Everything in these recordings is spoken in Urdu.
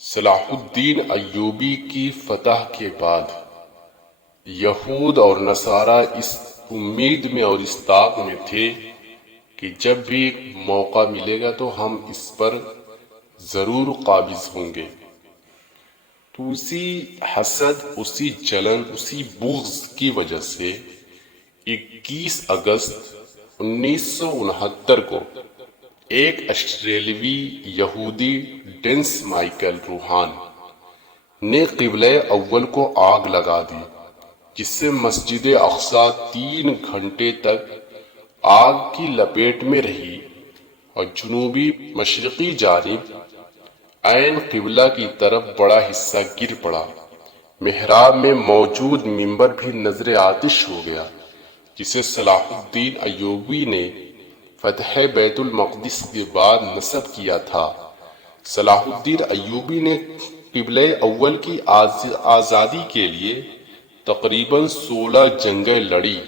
صلاح الدین ایوبی کی فتح کے بعد یہود اور نصارہ اس امید میں اور اس طاق میں تھے کہ جب بھی موقع ملے گا تو ہم اس پر ضرور قابض ہوں گے۔ تو اسی حسد، اسی جلن، اسی بغض کی وجہ سے 21 اگست 1969 کو ایک آسٹریلوی یہودی ڈینس مائیکل روہان نے قبلہ اول کو آگ لگا دی، جس سے مسجد اقصی 3 گھنٹے تک آگ کی لپیٹ میں رہی اور جنوبی مشرقی جانب عین قبلہ کی طرف بڑا حصہ گر پڑا۔ محراب میں موجود منبر بھی نذر آتش ہو گیا، جسے صلاح الدین ایوبی نے فتح بیت المقدس کے بعد نصب کیا تھا۔ صلاح الدین ایوبی نے قبلہ اول کی آزادی کے لیے تقریباً 16 جنگیں لڑی،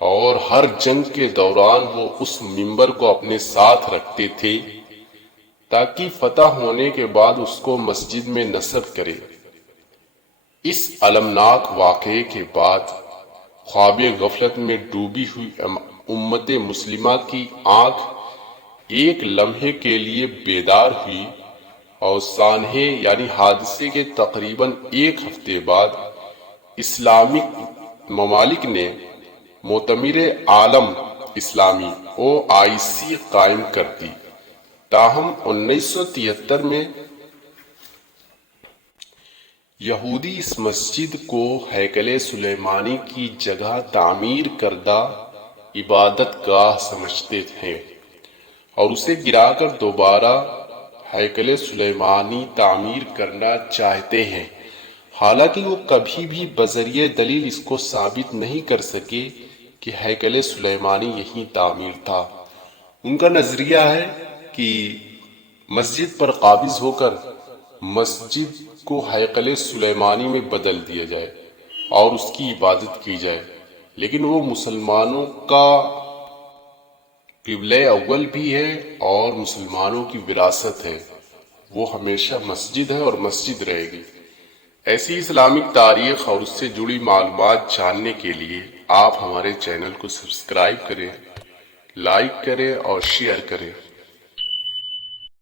اور ہر جنگ کے دوران وہ اس منبر کو اپنے ساتھ رکھتے تھے تاکہ فتح ہونے کے بعد اس کو مسجد میں نصب کرے۔ اس المناک واقعے کے بعد خواب غفلت میں ڈوبی ہوئی امت مسلمہ کی آنکھ ایک لمحے کے لیے بیدار ہوئی، اور سانحے یعنی حادثے کے تقریباً 1 ہفتے بعد اسلامک ممالک نے مؤتمر عالم اسلامی OIC قائم کر دی۔ تاہم 1973 میں یہودی اس مسجد کو ہیکل سلیمانی کی جگہ تعمیر کردہ عبادت گاہ سمجھتے ہیں اور اسے گرا کر دوبارہ ہیکل سلیمانی تعمیر کرنا چاہتے ہیں، حالانکہ وہ کبھی بھی بذریعہ دلیل اس کو ثابت نہیں کر سکے کہ ہیکل سلیمانی یہیں تعمیر تھا۔ ان کا نظریہ ہے کہ مسجد پر قابض ہو کر مسجد کو ہیکل سلیمانی میں بدل دیا جائے اور اس کی عبادت کی جائے، لیکن وہ مسلمانوں کا قبلہ اول بھی ہے اور مسلمانوں کی وراثت ہے، وہ ہمیشہ مسجد ہے اور مسجد رہے گی۔ ایسی اسلامک تاریخ اور اس سے جڑی معلومات جاننے کے لیے آپ ہمارے چینل کو سبسکرائب کریں، لائک کریں اور شیئر کریں۔